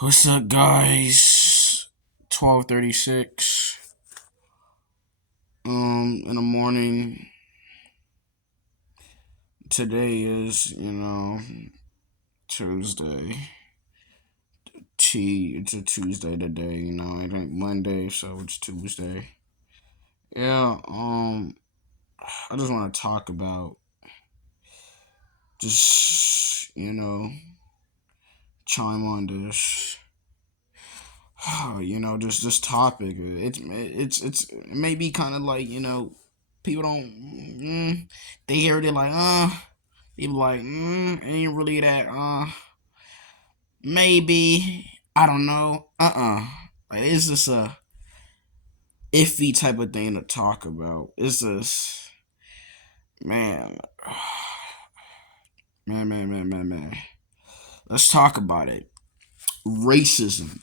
What's up, guys? 12:36. In the morning. Today is, Tuesday. It's a Tuesday today. It ain't Monday, so it's Tuesday. Yeah. I just want to talk about just, chime on this. Just this topic. It may be kind of like people don't. They hear it, they're like they be like ain't really that maybe I don't know like it's just a iffy type of thing to talk about. It's just man man. Let's talk about it. Racism.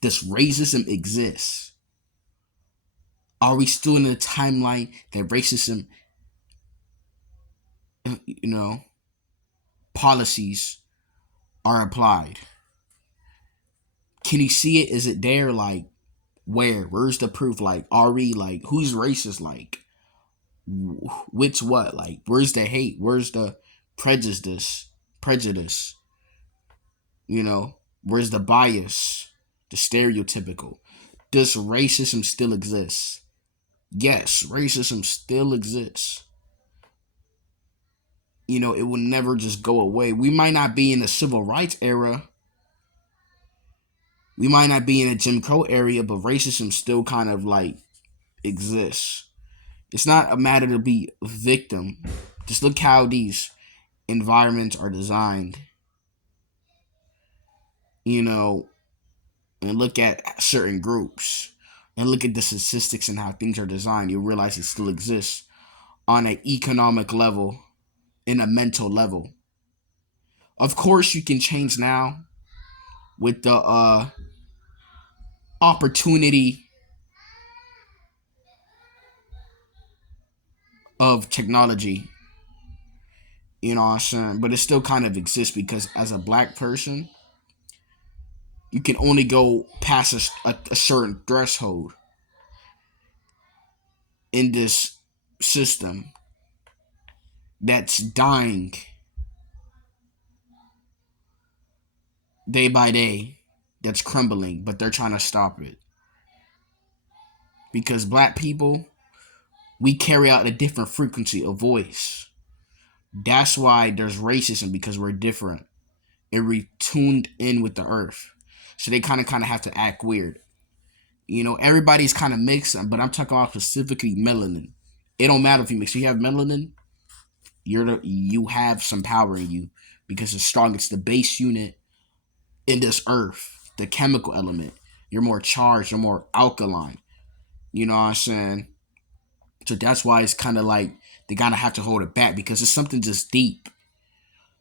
Does racism exist? Are we still in a timeline that racism, you know, policies are applied? Can you see it? Is it there? Like, where? Where's the proof? Like, are we like who's racist? Like, which what? Like, where's the hate? Where's the prejudice? Prejudice. Where's the bias? The stereotypical. Does racism still exist? Yes, racism still exists. It will never just go away. We might not be in the civil rights era. We might not be in a Jim Crow area, but racism still kind of like exists. It's not a matter to be a victim. Just look how these environments are designed, you know, and look at certain groups and look at the statistics and how things are designed. You realize it still exists on an economic level, in a mental level. Of course, you can change now with the opportunity of technology. You know what I'm saying? But it still kind of exists because as a black person, you can only go past a certain threshold in this system that's dying day by day, that's crumbling, but they're trying to stop it. Because black people, we carry out a different frequency of voice. That's why there's racism because we're different and we tuned in with the earth. So they kind of have to act weird. Everybody's kind of mixed, but I'm talking about specifically melanin. It don't matter if you mix. If you have melanin, you have some power in you because it's strong. It's the base unit in this earth, the chemical element. You're more charged. You're more alkaline. You know what I'm saying? So that's why it's kind of like they gotta have to hold it back because it's something just deep.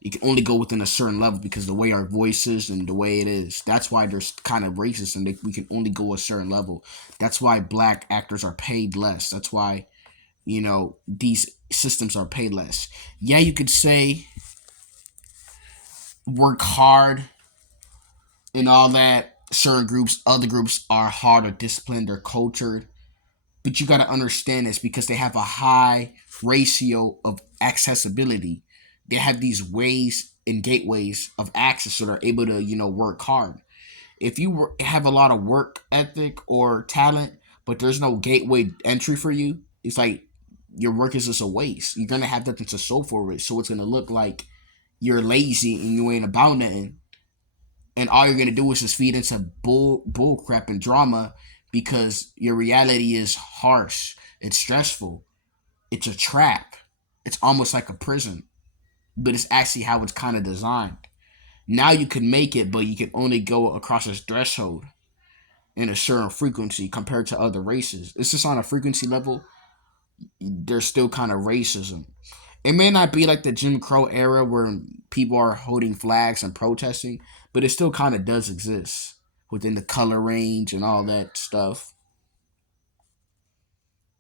You can only go within a certain level because the way our voices and the way it is. That's why there's kind of racist and we can only go a certain level. That's why black actors are paid less. That's why these systems are paid less. Yeah, you could say work hard and all that. Certain groups, other groups are hard or disciplined or cultured. But you got to understand this because they have a high ratio of accessibility. They have these ways and gateways of access so they're able to, work hard. If you have a lot of work ethic or talent, but there's no gateway entry for you, it's like your work is just a waste. You're going to have nothing to show for it. So it's going to look like you're lazy and you ain't about nothing and all you're gonna do is just feed into bull crap and drama because your reality is harsh, it's stressful, it's a trap, it's almost like a prison, but it's actually how it's kind of designed. Now you can make it, but you can only go across this threshold in a certain frequency compared to other races. It's just on a frequency level. There's still kind of racism. It may not be like the Jim Crow era where people are holding flags and protesting, but it still kind of does exist within the color range and all that stuff.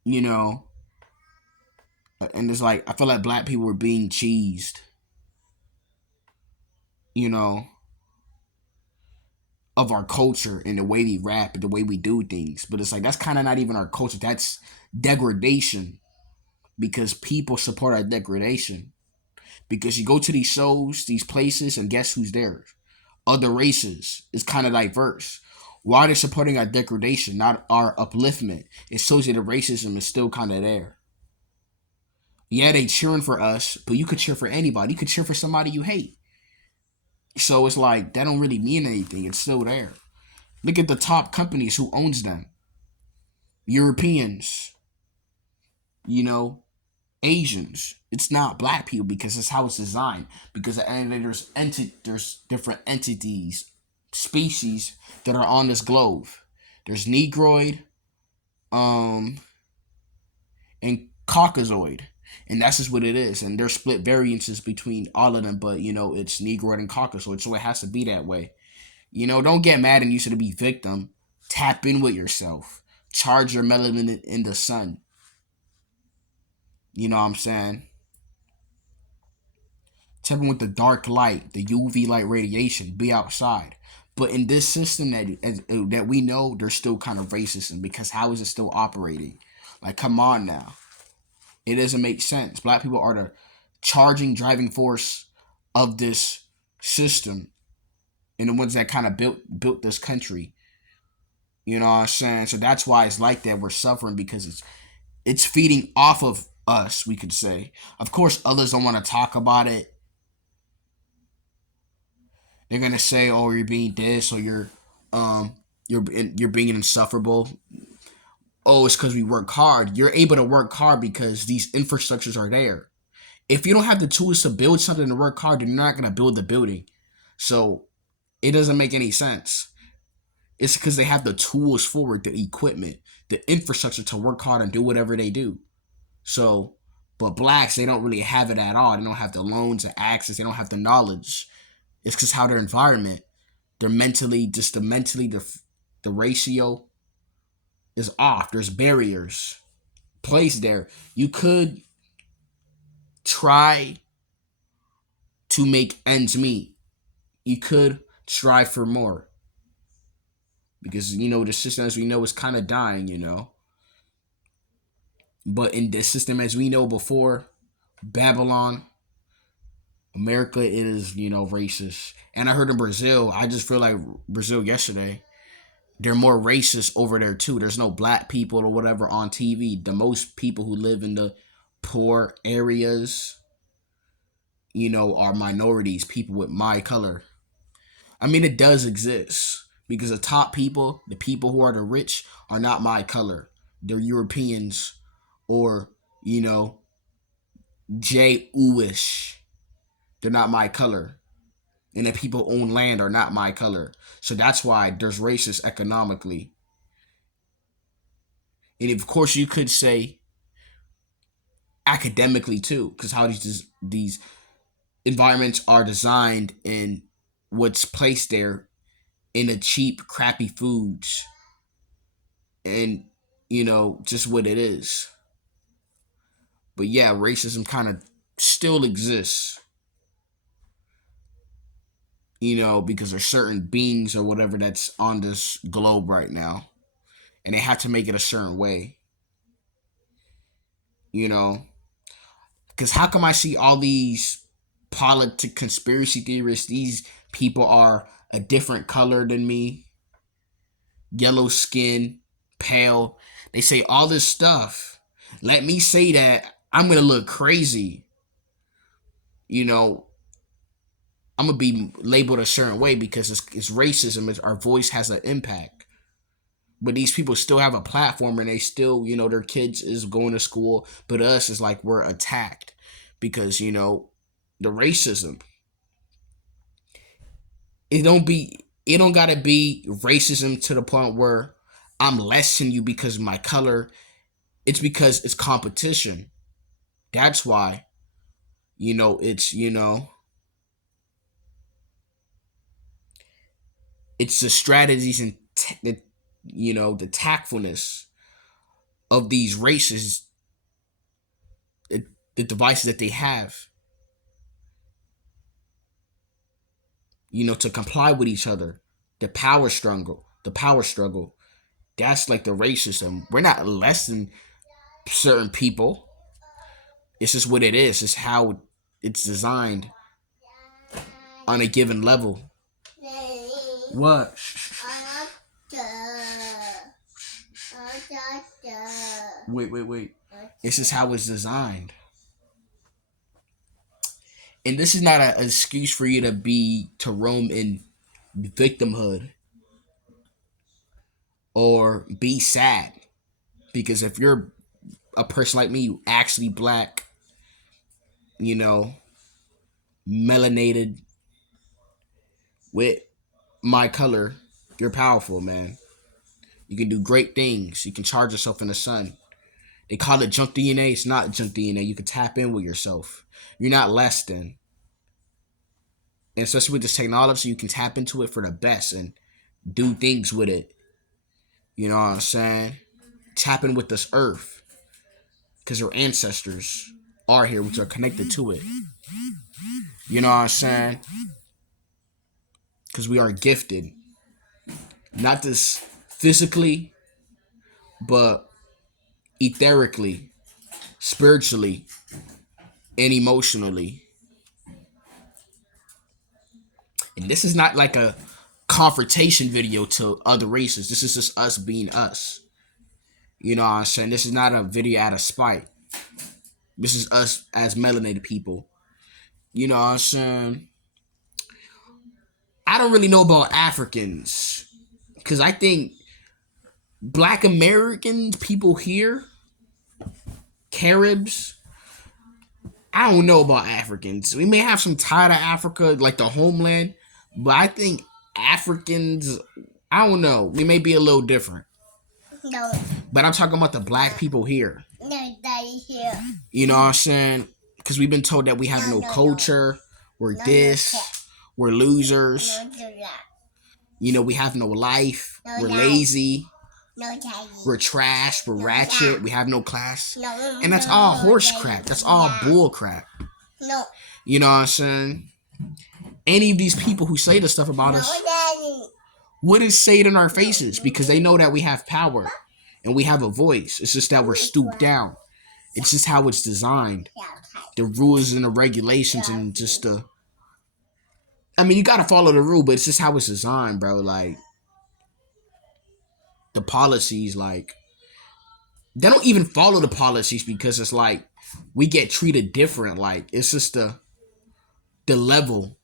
You know, and it's like I feel like black people were being cheesed. You know, of our culture and the way we rap and the way we do things. But it's like that's kind of not even our culture. That's degradation because people support our degradation. Because you go to these shows, these places, and guess who's there? Other races. It's kind of diverse. Why they're supporting our degradation, not our upliftment? It shows you the racism is still kind of there. Yeah, they cheering for us, but you could cheer for anybody. You could cheer for somebody you hate. So it's like that don't really mean anything. It's still there. Look at the top companies who owns them. Europeans, you know, Asians. It's not black people because that's how it's designed. Because at the end of the day, there's different entities, species that are on this globe. There's Negroid, um, and Caucasoid. And that's just what it is. And there's split variances between all of them, but it's Negroid and Caucasoid, so it has to be that way. Don't get mad and use it to be victim. Tap in with yourself. Charge your melanin in the sun. You know what I'm saying? Tap in with the dark light, the UV light radiation. Be outside. But in this system that we know, there's still kind of racism because how is it still operating? Like, come on now. It doesn't make sense. Black people are the charging driving force of this system and the ones that kind of built this country. You know what I'm saying? So that's why it's like that. We're suffering because it's feeding off of us, we could say. Of course, others don't want to talk about it. They're gonna say, "Oh, you're being this, or um, you're being insufferable." Oh, it's because we work hard. You're able to work hard because these infrastructures are there. If you don't have the tools to build something to work hard, then you're not gonna build the building. So it doesn't make any sense. It's because they have the tools for it, the equipment, the infrastructure to work hard and do whatever they do. So, but blacks, they don't really have it at all. They don't have the loans, the access, they don't have the knowledge. It's because how their environment, they're mentally, just the ratio is off. There's barriers placed there. You could try to make ends meet. You could strive for more. Because, the system as we know is kind of dying. But in the system as we know before, Babylon, America is, racist. And I heard in Brazil, I just feel like Brazil yesterday, they're more racist over there too. There's no black people or whatever on TV. The most people who live in the poor areas, are minorities, people with my color. I mean, it does exist because the top people, the people who are the rich, are not my color. They're Europeans or, Jewish. They're not my color. And the people who own land are not my color. So that's why there's racist economically. And of course, you could say academically too, because how these environments are designed and what's placed there in the cheap, crappy foods, and just what it is. But yeah, racism kind of still exists, because there's certain beings or whatever that's on this globe right now, and they have to make it a certain way, you know. Because how come I see all these politic conspiracy theorists? These people are a different color than me, yellow skin, pale. They say all this stuff. Let me say that I'm gonna look crazy. You know, I'm gonna be labeled a certain way because it's racism. Our voice has an impact. But these people still have a platform and they still, their kids is going to school. But us is like we're attacked because, the racism. It don't gotta be racism to the point where I'm less than you because of my color. It's because it's competition. That's why, it's the strategies and the tactfulness of these races, the devices that they have, to comply with each other. The power struggle. The power struggle. That's like the racism. We're not less than certain people. It's just what it is. It's how it's designed on a given level. What? Wait. It's just how it's designed. And this is not an excuse for you to roam in victimhood or be sad. Because if you're a person like me, you actually black, you know, melanated with my color, you're powerful, man. You can do great things. You can charge yourself in the sun. They call it junk DNA. It's not junk DNA. You can tap in with yourself. You're not less than. And especially with this technology, you can tap into it for the best and do things with it. You know what I'm saying? Tap in with this earth. Because your ancestors are here, which are connected to it. You know what I'm saying? Because we are gifted. Not just physically, but etherically, spiritually, and emotionally. And this is not like a confrontation video to other races. This is just us being us. You know what I'm saying? This is not a video out of spite. This is us as melanated people. You know what I'm saying? I don't really know about Africans. Because I think Black Americans, people here, Caribs, I don't know about Africans. We may have some tie to Africa, like the homeland, but I think Africans, I don't know. We may be a little different. No. But I'm talking about the black people here. No, daddy here. You know what I'm saying? Because we've been told that we have no culture. We're this. We're losers. You know, we have no life. We're lazy. We're trash. We're ratchet. We have no class. And that's all horse crap. That's all bull crap. No. You know what I'm saying? Any of these people who say this stuff about us wouldn't say it in our faces because they know that we have power and we have a voice. It's just that we're stooped down. It's just how it's designed. The rules and the regulations and just the... I mean, you gotta follow the rule, but it's just how it's designed, bro. Like, the policies, like, they don't even follow the policies because it's like we get treated different. Like, it's just the level.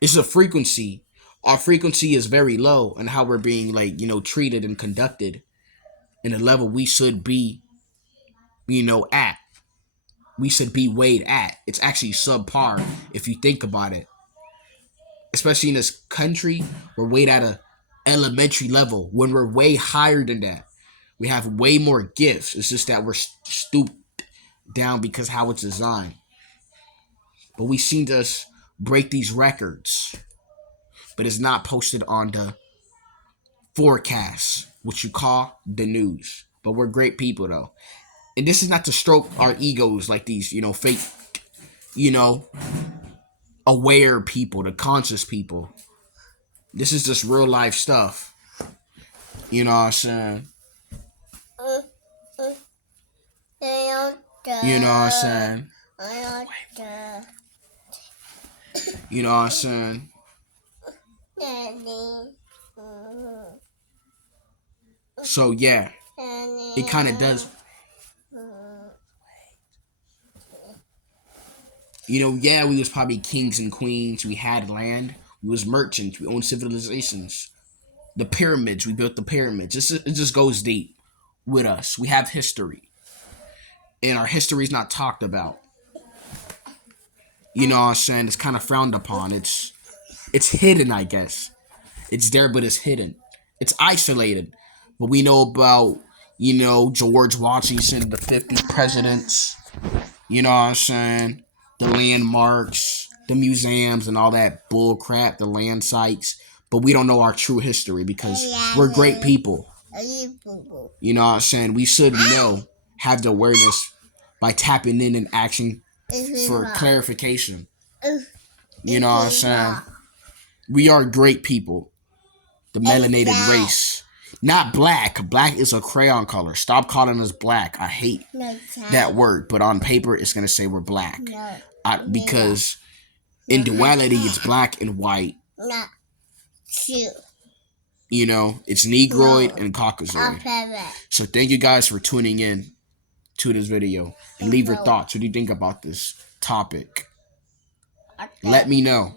It's a frequency. Our frequency is very low and how we're being, like, you know, treated and conducted in a level we should be, you know, at. We should be weighed at. It's actually subpar if you think about it. Especially in this country, we're weighed at a elementary level when we're way higher than that. We have way more gifts. It's just that we're stooped down because how it's designed. But we seem to break these records. But it's not posted on the forecast, which you call the news. But we're great people, though. And this is not to stroke our egos like these, you know, fake, you know, aware people, the conscious people. This is just real life stuff. You know what I'm saying? You know what I'm saying? You know what I'm saying? So yeah, it kind of does. You know, yeah, we was probably kings and queens. We had land. We was merchants. We owned civilizations. The pyramids. We built the pyramids. It just goes deep with us. We have history. And our history is not talked about. You know what I'm saying? It's kind of frowned upon. It's hidden, I guess. It's there, but it's hidden. It's isolated. But we know about, you know, George Washington, the 50 presidents. You know what I'm saying? The landmarks, the museums, and all that bull crap, the land sites. But we don't know our true history because we're great people. You know what I'm saying? We should know, have the awareness by tapping in and action for clarification. You know what I'm saying? We are great people. the melanated race. Not black. Black is a crayon color. Stop calling us black. I hate that word. But on paper, it's going to say we're black. Because in duality, it's black and white. You know, it's Negroid and Caucasoid. So thank you guys for tuning in to this video. And leave your thoughts. What do you think about this topic? Let me know.